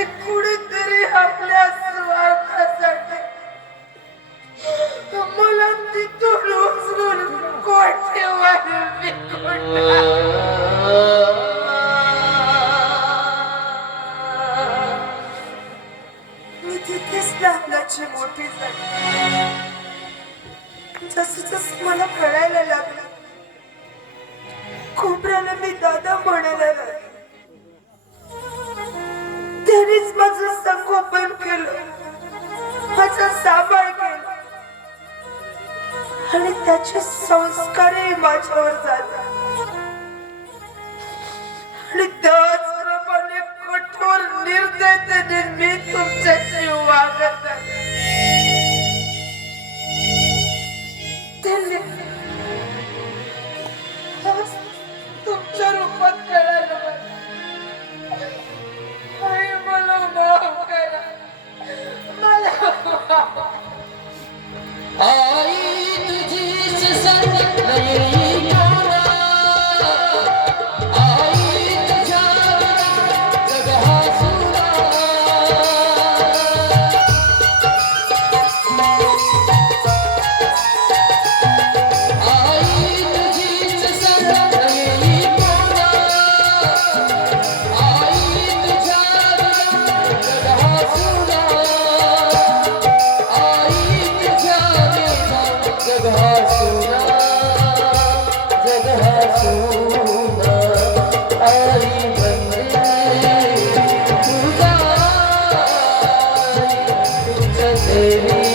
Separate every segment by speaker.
Speaker 1: आणि कुणीतरी आपल्या स्वार्थासाठी मला तिथून उचलून कोठेवर विकून टाकलं. मी तिथेच लहानाची मोठी झाली जसं जसं मला कळायला लागलं खोबऱ्याला मी दादा म्हणायला लागले त्यानेच माझं संगोपन केलं. माझा सांभाळ केला. आणि त्याचे संस्कारही माझ्यावर झाले. आणि त्याच Ah!
Speaker 2: Baby.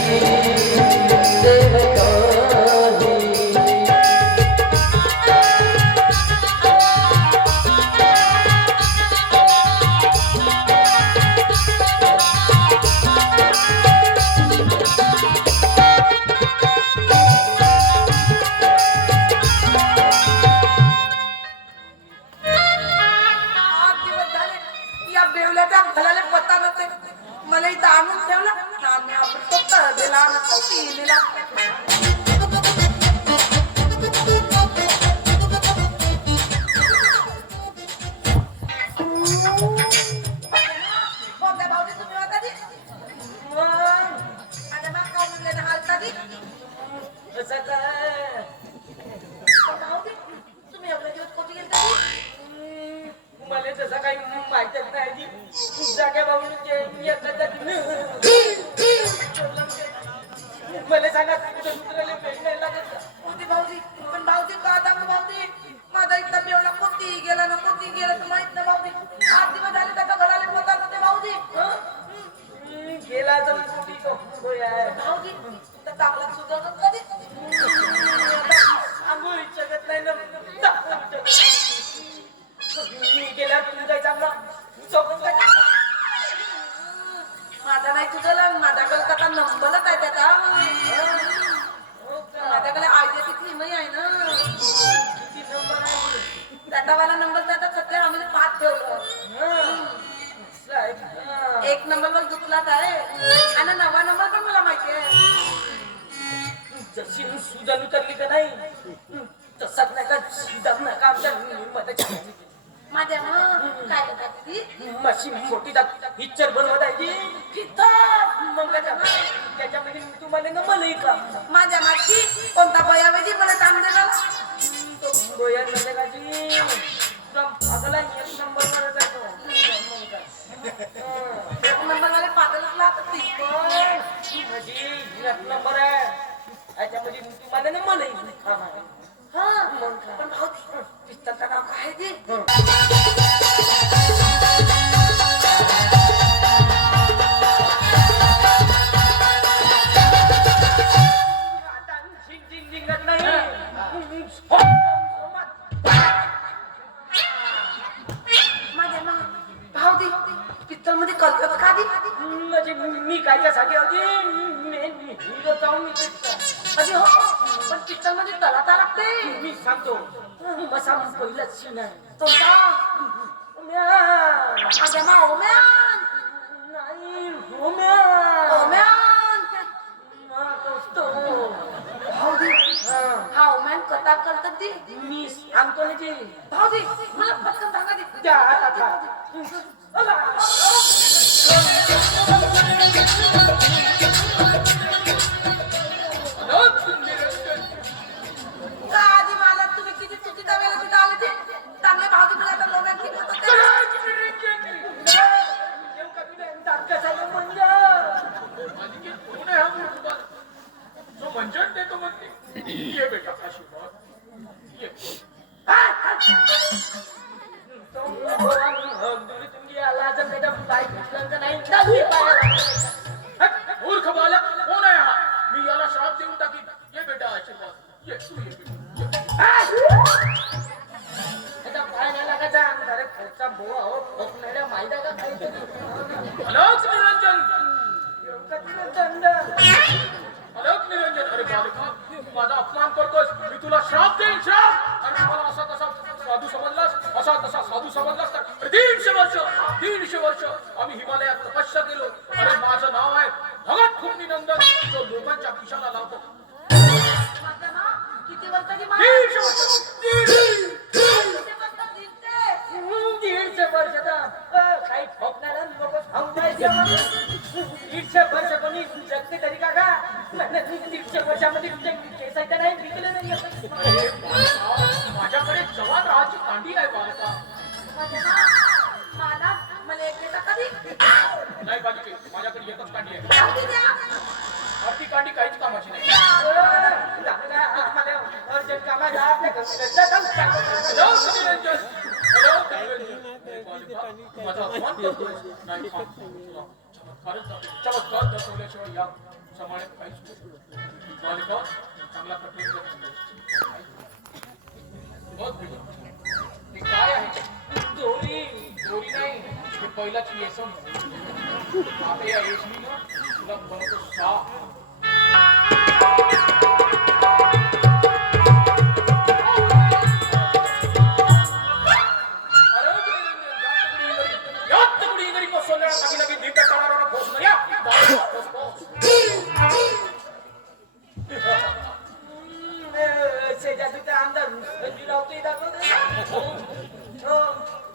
Speaker 2: सुजान उतरली का नाही. तसाच नाही का सुजान नाही का आमच्या
Speaker 1: माझ्या मग काय ती?
Speaker 2: मशी मोठी दात पिक्चर बनवतायची
Speaker 1: तिथं
Speaker 2: मग त्याच्या- त्याच्यामध्ये तुम्हाला न मलाही का
Speaker 1: माझ्या मागची? कोणता बयावेजी मला काम देणार
Speaker 2: तो पागला एक नंबर आहे तो. मग. हं.
Speaker 1: एक नंबर मला पागलच लागत ती
Speaker 2: पण म्हणजे एक नंबर आहे. त्याच्यामध्ये तुम्हाला न मलाही काम आहे
Speaker 1: हा. पण भाऊ पिस्तरचं नाव काय ती?
Speaker 2: बसा पहिलाच सीन
Speaker 1: तो का
Speaker 2: म्या.
Speaker 1: माझ्या मा ओम्यान
Speaker 2: नाही होम्या
Speaker 1: ओम्यान
Speaker 2: तो.
Speaker 1: भाऊ
Speaker 2: हा.
Speaker 1: हा ओम्यान कधी टाकल तर ती
Speaker 2: मी सांगतो ना जी
Speaker 1: भाऊ मला पटकन सांगा दे
Speaker 2: त्या हातात
Speaker 3: वर्ष दीडशे वर्ष आम्ही हिमालयात तपस्या केलो. अरे माझं नाव आहे भगत खूप नंदन जो लोकांच्या खिशाला लावतो. तू माझा अपमान करतोयस नाही थांब. तुला चमत्कारच दाखव- चमत्कार दाखवल्याशिवाय या समाजात काहीच नाही. बालिका चांगला कठोर काय आहे
Speaker 2: दोरी
Speaker 3: दोरी नाही हे पहिलाची येसम आता या येसमीनं तुला बनवतो साप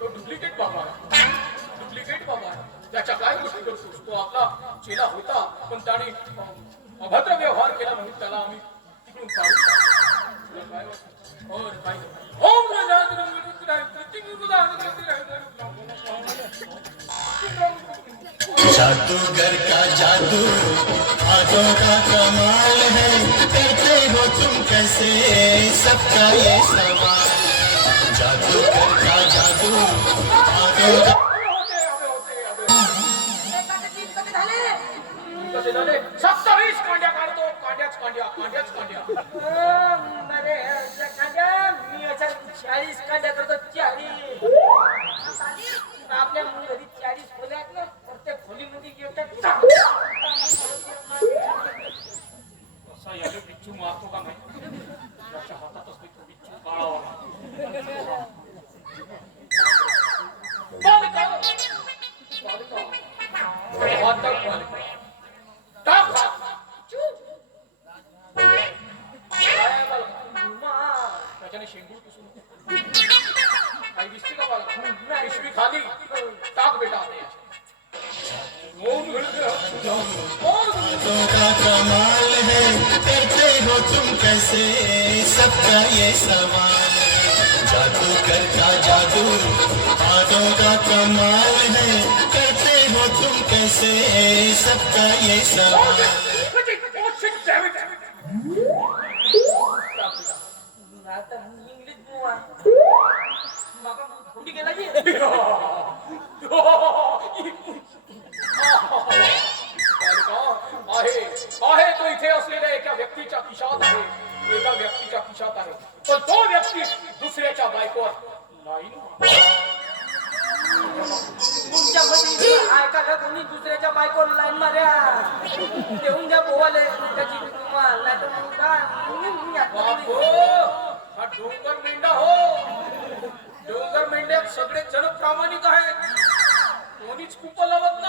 Speaker 3: तो डुप्लिकेट बाबा त्याच्या काय गोष्टी तो आपला चेला होता पण त्याने अभद्र व्यवहार केला म्हणून त्याला आम्ही तिकडून काढून. ओम
Speaker 4: जादूगर का जादू हाथों का कमाल है, करते हो तुम कैसे सबका ये सवाल जादूगर का जादू हाथों का
Speaker 3: कांड्याच कांड्या कांड्याच
Speaker 2: चाळीस करतो चाळीस आपल्या घरी चाळीस खोल्या आहेत ना प्रत्येक खोलीमध्ये एक
Speaker 3: असा याला बिच्छू मारतो का नाही? खाली टाक बेटा आता
Speaker 4: कमाल है करते हो तुम कैसे? सबका ये सवाल जादूगर का जादू हाथों का कमाल है करते हो तुम कैसे? सबका ये सवाल
Speaker 3: आहे आहे तो इथे असलेल्या एका व्यक्तीच्या खिशात आहे. एका व्यक्तीच्या खिशात आहे. पण तो व्यक्ती दुसऱ्याच्या बायकोवर नाही
Speaker 2: तुमच्या मध्ये ऐकायला कोणी दुसऱ्याच्या बायकोवर लाईन मार्या देऊन द्या बोवाले त्याची तुम्हाला नाही तर मग काय?
Speaker 3: बापो हा डोंगर desculpa, Lava